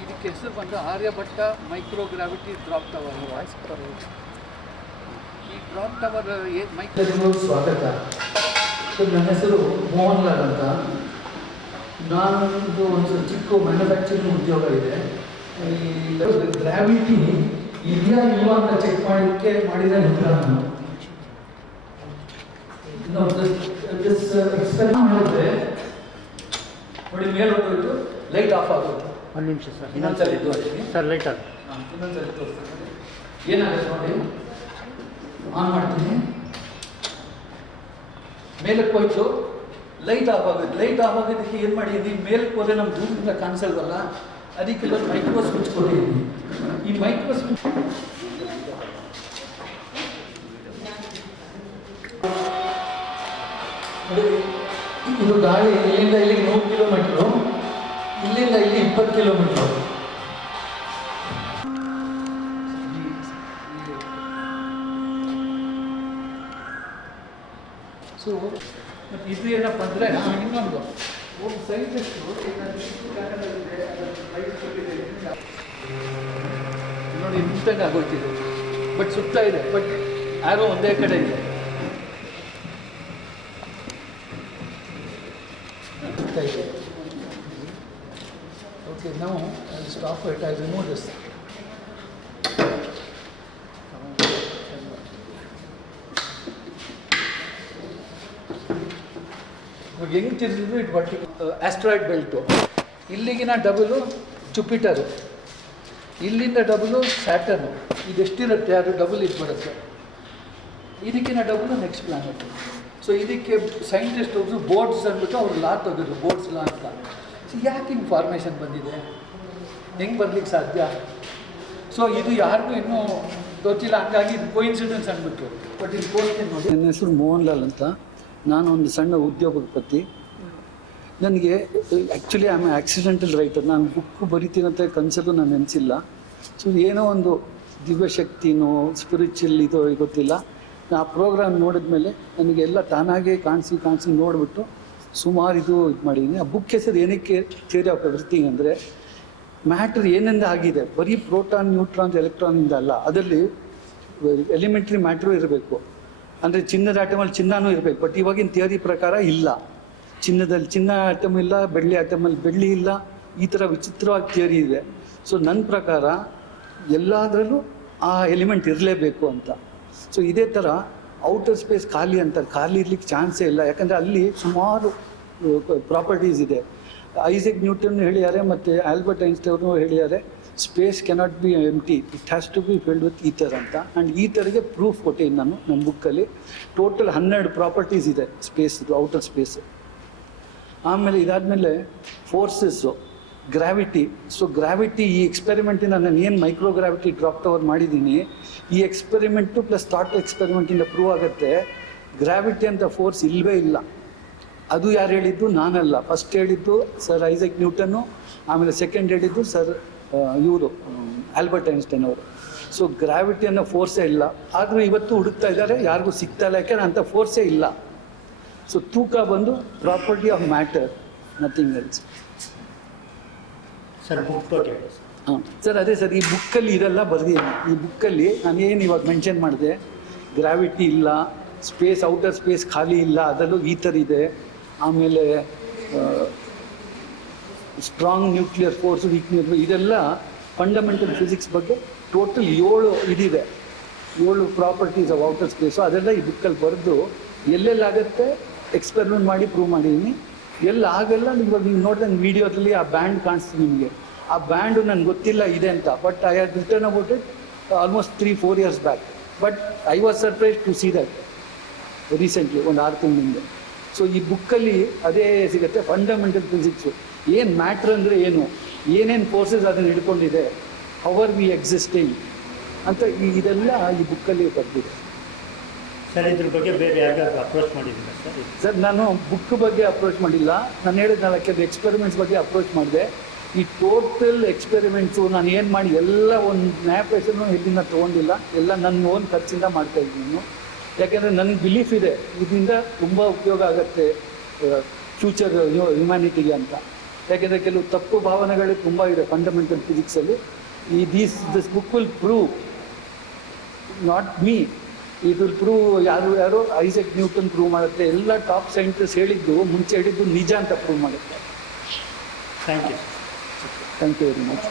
ಇದಕ್ಕೆ ಹೆಸರು ಬಂದು Aryabhatta micro gravity drop tower. ಈ ಡ್ರಾಪ್ ಟವರ್ ಮೈಕ್ರೋ ಸ್ವಾಗತ. ನನ್ನ ಹೆಸರು ಮೋಹನ್ಲಾಲ್ ಅಂತ. ನಾನೊಂದು ಒಂದು ಚಿಕ್ಕ ಮ್ಯಾನುಫ್ಯಾಕ್ಚರಿಂಗ್ ಉದ್ಯೋಗ ಇದೆ. ಈ ಗ್ರಾವಿಟಿ ಇದೆಯಾ ಇಲ್ವಾ ಅಂತ ಚೆಕ್ ಮಾಡಲಿಕ್ಕೆ ಮಾಡಿದ ಯಂತ್ರ ನಾನು. ಎಕ್ಸ್ಪೆರಿಮೆಂಟ್ ಮಾಡಿದ್ರೆ ನೋಡಿ ಮೇಲೆ ಹೋಗ್ಬಿಟ್ಟು ಲೈಟ್ ಆಫ್ ಆಗುತ್ತೆ. ಒಂದು ನಿಮಿಷ ಸರ್. ಇನ್ನೊಂದ್ಸಲ ತೋರಿಸ್ತೀನಿ ಸರ್ ಲೈಟ್ ಹಾಂ, ಇನ್ನೊಂದ್ಸಲ ತೋರಿಸ್ತೀನಿ ಏನಾಗುತ್ತೆ ನೋಡಿ. ಆನ್ ಮಾಡ್ತೀನಿ. ಮೇಲಕ್ಕೆ ಹೋಯ್ತು. ಲೈಟ್ ಆಫ್ ಆಗುತ್ತೆ. ಲೈಟ್ ಆಫ್ ಆಗೋದಕ್ಕೆ ಏನು ಮಾಡಿದ್ದೀನಿ ಮೇಲಕ್ಕೆ ಹೋದ್ರೆ ನಮ್ಗೆ ದೂರದಿಂದ ಕಾಣಿಸಲ್ವಲ್ಲ? ಅದಕ್ಕೆ ಒಂದು ಮೈಕ್ರೋ ಸ್ವಿಚ್ ಕೊಟ್ಟಿದ್ದೀನಿ. ಈ ಮೈಕ್ರೋ ಸ್ವಿಚ್ ಇದು ಗಾಳಿ ಇಲ್ಲಿಂದ ಇಲ್ಲಿಗೆ ನೂರು ಕಿಲೋಮೀಟ್ರು, ಇಲ್ಲಿಂದ ಇಲ್ಲಿ ಇಪ್ಪತ್ತು ಕಿಲೋಮೀಟ್ರು. ಸೊ ಮತ್ತು ಇದು ಏನಪ್ಪ ಅಂದರೆ ಇನ್ನೊಂದು ಒಂದು ಸೈಂಟಿಸ್ಟು ನೋಡಿ ನಿಂತಂಗೆ ಆಗೋಯ್ತಿದೆ. ಬಟ್ ಸುತ್ತ ಇದೆ ಬಟ್ ಯಾರೋ ಒಂದೇ ಕಡೆ ಇದೆ. ಸುತ್ತ ಇದೆ. ಓಕೆ ನಾವು ಸ್ಟಾಪ್ ಇಟ್ ಐ ರಿಮೂವ್ ಇವಾಗ ಹೆಂಗೆ ತಿರುಗಿದ್ರು ಇಟ್ ಬಟ್ ಆಸ್ಟ್ರಾಯ್ಡ್ ಬೆಲ್ಟು ಇಲ್ಲಿಗಿನ ಡಬಲು ಜುಪಿಟರು ಇಲ್ಲಿಂದ ಡಬಲು ಸ್ಯಾಟರ್ನು ಇದೆಷ್ಟಿರುತ್ತೆ ಅದು ಡಬಲ್ ಇದು ಬರುತ್ತೆ. ಇದಕ್ಕಿನ ಡಬಲು ನೆಕ್ಸ್ಟ್ ಪ್ಲಾನೆಟ್ ಸೊ ಇದಕ್ಕೆ ಸೈಂಟಿಸ್ಟ್ ಒಬ್ಬರು ಬೋರ್ಡ್ಸ್ ಅಂದ್ಬಿಟ್ಟು ಅವ್ರು ಲಾ ತೆಗೆದ್ರು ಬೋರ್ಡ್ಸ್ ಲಾ ಅಂತ. ಸೊ ಯಾಕೆ ಹಿಂಗೆ ಫಾರ್ಮೇಷನ್ ಬಂದಿದೆ? ಹೆಂಗೆ ಬರ್ಲಿಕ್ಕೆ ಸಾಧ್ಯ? ಸೊ ಇದು ಯಾರಿಗೂ ಇನ್ನೂ ಗೊತ್ತಿಲ್ಲ. ಹಂಗಾಗಿ ಇದು ಕೋಇನ್ಸಿಡೆನ್ಸ್ ಅಂದ್ಬಿಟ್ಟು. ಬಟ್ ಇದು ಕೋರ್ಸ್ ನೋಡಿ. ನನ್ನ ಹೆಸರು ಮೋಹನ್ ಲಾಲ್ ಅಂತ. ನಾನು ಒಂದು ಸಣ್ಣ ಉದ್ಯೋಗಪತಿ ನನಗೆ ಆ್ಯಕ್ಚುಲಿ ಆಮ್ ಆಕ್ಸಿಡೆಂಟಲ್ ರೈಟರ್ ನಾನು ಬುಕ್ಕು ಬರಿತೀನಂತ ಕನಸಲ್ಲೂ ನಾನು ನೆನೆಸಿಲ್ಲ. ಸೊ ಏನೋ ಒಂದು ದಿವ್ಯಶಕ್ತಿನೋ ಸ್ಪಿರಿಚುವಲ್ ಇದೋ ಗೊತ್ತಿಲ್ಲ. ಆ ಪ್ರೋಗ್ರಾಮ್ ನೋಡಿದ್ಮೇಲೆ ನನಗೆ ಎಲ್ಲ ತಾನಾಗೇ ಕಾಣಿಸಿ ಕಾಣಿಸಿ ನೋಡಿಬಿಟ್ಟು ಸುಮಾರು ಇದು ಇದು ಮಾಡಿದ್ದೀನಿ ಆ ಬುಕ್ ಹೆಸರು ಏನಕ್ಕೆ ಥಿಯರಿ ಆಫ್ ಎವ್ರಿಥಿಂಗ್ ಅಂದರೆ ಮ್ಯಾಟ್ರ್ ಏನೆಂದ ಆಗಿದೆ? ಬರೀ ಪ್ರೋಟಾನ್ ನ್ಯೂಟ್ರಾನ್ಸ್ ಎಲೆಕ್ಟ್ರಾನಿಂದ ಅಲ್ಲ. ಅದರಲ್ಲಿ ಎಲಿಮೆಂಟ್ರಿ ಮ್ಯಾಟ್ರೂ ಇರಬೇಕು. ಅಂದರೆ ಚಿನ್ನದ ಐಟಮಲ್ಲಿ ಚಿನ್ನನೂ ಇರಬೇಕು ಬಟ್ ಇವಾಗಿನ ಥಿಯರಿ ಪ್ರಕಾರ ಇಲ್ಲ. ಚಿನ್ನದಲ್ಲಿ ಚಿನ್ನ ಐಟಮ್ ಇಲ್ಲ, ಬೆಳ್ಳಿ ಆಟಮಲ್ಲಿ ಬೆಳ್ಳಿ ಇಲ್ಲ, ಈ ಥರ ವಿಚಿತ್ರವಾಗಿ ಥಿಯರಿ ಇದೆ. ಸೊ ನನ್ನ ಪ್ರಕಾರ ಎಲ್ಲದರಲ್ಲೂ ಆ ಎಲಿಮೆಂಟ್ ಇರಲೇಬೇಕು ಅಂತ. ಸೊ ಇದೇ ಥರ ಔಟರ್ ಸ್ಪೇಸ್ ಖಾಲಿ ಅಂತ, ಖಾಲಿ ಇರ್ಲಿಕ್ಕೆ ಚಾನ್ಸೇ ಇಲ್ಲ. ಯಾಕಂದರೆ ಅಲ್ಲಿ ಸುಮಾರು ಪ್ರಾಪರ್ಟೀಸ್ ಇದೆ. ಐಸೆಕ್ ನ್ಯೂಟನ್ ಹೇಳಿದ್ದಾರೆ ಮತ್ತು ಆಲ್ಬರ್ಟ್ ಐನ್ಸ್ಟೈನು ಹೇಳಿದ್ದಾರೆ space cannot be empty it has to be filled with ether ಅಂತ ಆ್ಯಂಡ್ ಈಥರ್ಗೆ ಪ್ರೂಫ್ ಕೊಟ್ಟಿದ್ದೀನಿ ನಾನು ನಮ್ಮ ಬುಕ್ಕಲ್ಲಿ ಟೋಟಲ್ ಹನ್ನೆರಡು ಪ್ರಾಪರ್ಟೀಸ್ ಇದೆ ಸ್ಪೇಸ್ ಔಟರ್ ಸ್ಪೇಸ್ ಆಮೇಲೆ ಇದಾದಮೇಲೆ ಫೋರ್ಸಸ್ಸು ಗ್ರಾವಿಟಿ ಸೊ ಗ್ರಾವಿಟಿ ಈ ಎಕ್ಸ್ಪೆರಿಮೆಂಟಿಂದ ನಾನು ಏನು ಮೈಕ್ರೋ ಗ್ರಾವಿಟಿ ಡ್ರಾಪ್ ಟವರ್ ಮಾಡಿದ್ದೀನಿ, ಈ ಎಕ್ಸ್ಪೆರಿಮೆಂಟು ಪ್ಲಸ್ ಥಾಟ್ ಎಕ್ಸ್ಪೆರಿಮೆಂಟಿಂದ ಪ್ರೂವ್ ಆಗುತ್ತೆ. ಗ್ರಾವಿಟಿ ಅಂತ ಫೋರ್ಸ್ ಇಲ್ಲವೇ ಇಲ್ಲ. ಅದು ಯಾರು ಹೇಳಿದ್ದು? ನಾನಲ್ಲ. ಫಸ್ಟ್ ಹೇಳಿದ್ದು ಸರ್ ಐಸಕ್ ನ್ಯೂಟನ್ನು ಆಮೇಲೆ ಸೆಕೆಂಡ್ ಹೇಳಿದ್ದು ಸರ್ ಇವರು ಆಲ್ಬರ್ಟ್ ಐನ್ಸ್ಟೈನ್ ಅವರು. ಸೊ ಗ್ರಾವಿಟಿ ಅನ್ನೋ ಫೋರ್ಸೇ ಇಲ್ಲ. ಆದರೂ ಇವತ್ತು ಹುಡುಕ್ತಾ ಇದ್ದಾರೆ ಯಾರಿಗೂ ಸಿಗ್ತಾ ಇಲ್ಲ. ಯಾಕೆಂದ್ರೆ ಅಂಥ ಫೋರ್ಸೇ ಇಲ್ಲ. ಸೊ ತೂಕ ಬಂದು property of matter nothing else sir ಹಾಂ. ಸರ್ ಅದೇ ಸರ್ ಈ ಬುಕ್ಕಲ್ಲಿ ಇದೆಲ್ಲ ಬರೆದಿದ್ದೀನಿ. ಈ ಬುಕ್ಕಲ್ಲಿ ನಾನು ಏನು ಇವಾಗ ಮೆನ್ಷನ್ ಮಾಡಿದೆ? ಗ್ರಾವಿಟಿ ಇಲ್ಲ ಸ್ಪೇಸ್ ಔಟರ್ ಸ್ಪೇಸ್ ಖಾಲಿ ಇಲ್ಲ ಅದರಲ್ಲೂ ಈ ಥರ ಇದೆ. ಆಮೇಲೆ ಸ್ಟ್ರಾಂಗ್ ನ್ಯೂಕ್ಲಿಯರ್ ಫೋರ್ಸ್ ವೀಕ್ನೆಸ್ ಇದೆಲ್ಲ ಫಂಡಮೆಂಟಲ್ ಫಿಸಿಕ್ಸ್ ಬಗ್ಗೆ ಟೋಟಲ್ ಏಳು ಇದಿದೆ ಏಳು ಪ್ರಾಪರ್ಟೀಸ್ ಆಫ್ ಔಟರ್ ಸ್ಪೇಸು ಅದೆಲ್ಲ ಈ ಬುಕ್ಕಲ್ಲಿ ಬರೆದು ಎಲ್ಲೆಲ್ಲಾಗತ್ತೆ? ಎಕ್ಸ್ಪೆರಿಮೆಂಟ್ ಮಾಡಿ ಪ್ರೂವ್ ಮಾಡಿದ್ದೀನಿ ಎಲ್ಲ ಆಗಲ್ಲ ಇವಾಗ ನೀವು ನೋಡಿದಂಗೆ ವೀಡಿಯೋದಲ್ಲಿ ಆ ಬ್ಯಾಂಡ್ ಕಾಣಿಸ್ತು ನಿಮಗೆ. ಆ ಬ್ಯಾಂಡು ನನಗೆ ಗೊತ್ತಿಲ್ಲ, ಇದೆ ಅಂತ. But I had written about it almost three four years back but I was surprise to see that recently ಒಂದು ಆರು ತಿಂಗಳಿಂದ. ಸೊ ಈ ಬುಕ್ಕಲ್ಲಿ ಅದೇ ಸಿಗುತ್ತೆ ಫಂಡಮೆಂಟಲ್ ಫಿಸಿಕ್ಸು ಏನು ಮ್ಯಾಟ್ರ್ ಅಂದರೆ ಏನು? ಏನೇನು ಫೋರ್ಸಸ್ ಅದನ್ನು ಹಿಡ್ಕೊಂಡಿದೆ? ಹವರ್ ವಿ ಎಕ್ಸಿಸ್ಟಿಂಗ್ ಅಂತ ಈ ಇದೆಲ್ಲ ಈ ಬುಕ್ಕಲ್ಲಿ ಬರೆದಿದೆ. ಸರ್ ಇದ್ರ ಬಗ್ಗೆ ಬೇರೆ ಯಾರಿಗಾದ್ರು ಅಪ್ರೋಚ್ ಮಾಡಿದ್ದೀರಾ ಸರ್ ಸರ್ ನಾನು ಬುಕ್ ಬಗ್ಗೆ ಅಪ್ರೋಚ್ ಮಾಡಿಲ್ಲ. ನಾನು ಹೇಳಿದ್ನಲ್ಲ ಕೆಲವು ಎಕ್ಸ್ಪೆರಿಮೆಂಟ್ಸ್ ಬಗ್ಗೆ ಅಪ್ರೋಚ್ ಮಾಡಿದೆ. ಈ ಟೋಟಲ್ ಎಕ್ಸ್ಪೆರಿಮೆಂಟ್ಸು ನಾನು ಏನು ಮಾಡಿ ಎಲ್ಲ ಒಂದು ನ್ಯಾಪ್ರೇಷನ್ನು ಇಲ್ಲಿಂದ ಎಲ್ಲಿಂದ ತೊಗೊಂಡಿಲ್ಲ. ಎಲ್ಲ ನನ್ನ ಓನ್ ಖರ್ಚಿಂದ ಮಾಡ್ತಾ ಇದ್ದೀನಿ. ನಾನು ಯಾಕೆಂದರೆ ನನಗೆ ಬಿಲೀಫ್ ಇದೆ. ಇದರಿಂದ ತುಂಬ ಉಪಯೋಗ ಆಗುತ್ತೆ ಫ್ಯೂಚರ್ ಹ್ಯುಮ್ಯಾನಿಟಿಗೆ ಅಂತ. ಯಾಕೆಂದರೆ ಕೆಲವು ತಪ್ಪು ಭಾವನೆಗಳು ತುಂಬ ಇದೆ ಫಂಡಮೆಂಟಲ್ ಫಿಸಿಕ್ಸಲ್ಲಿ ಈ these this book will prove not me ಇದು ವಿಲ್ ಪ್ರೂವ್ ಯಾರು ಯಾರು ಐಸೆಕ್ ನ್ಯೂಟನ್ ಪ್ರೂವ್ ಮಾಡುತ್ತೆ. ಎಲ್ಲ ಟಾಪ್ ಸೈಂಟಿಸ್ಟ್ ಹೇಳಿದ್ದು ಮುಂಚೆ ಹೇಳಿದ್ದು ನಿಜ ಅಂತ ಪ್ರೂವ್ ಮಾಡುತ್ತೆ. Thank you thank you very much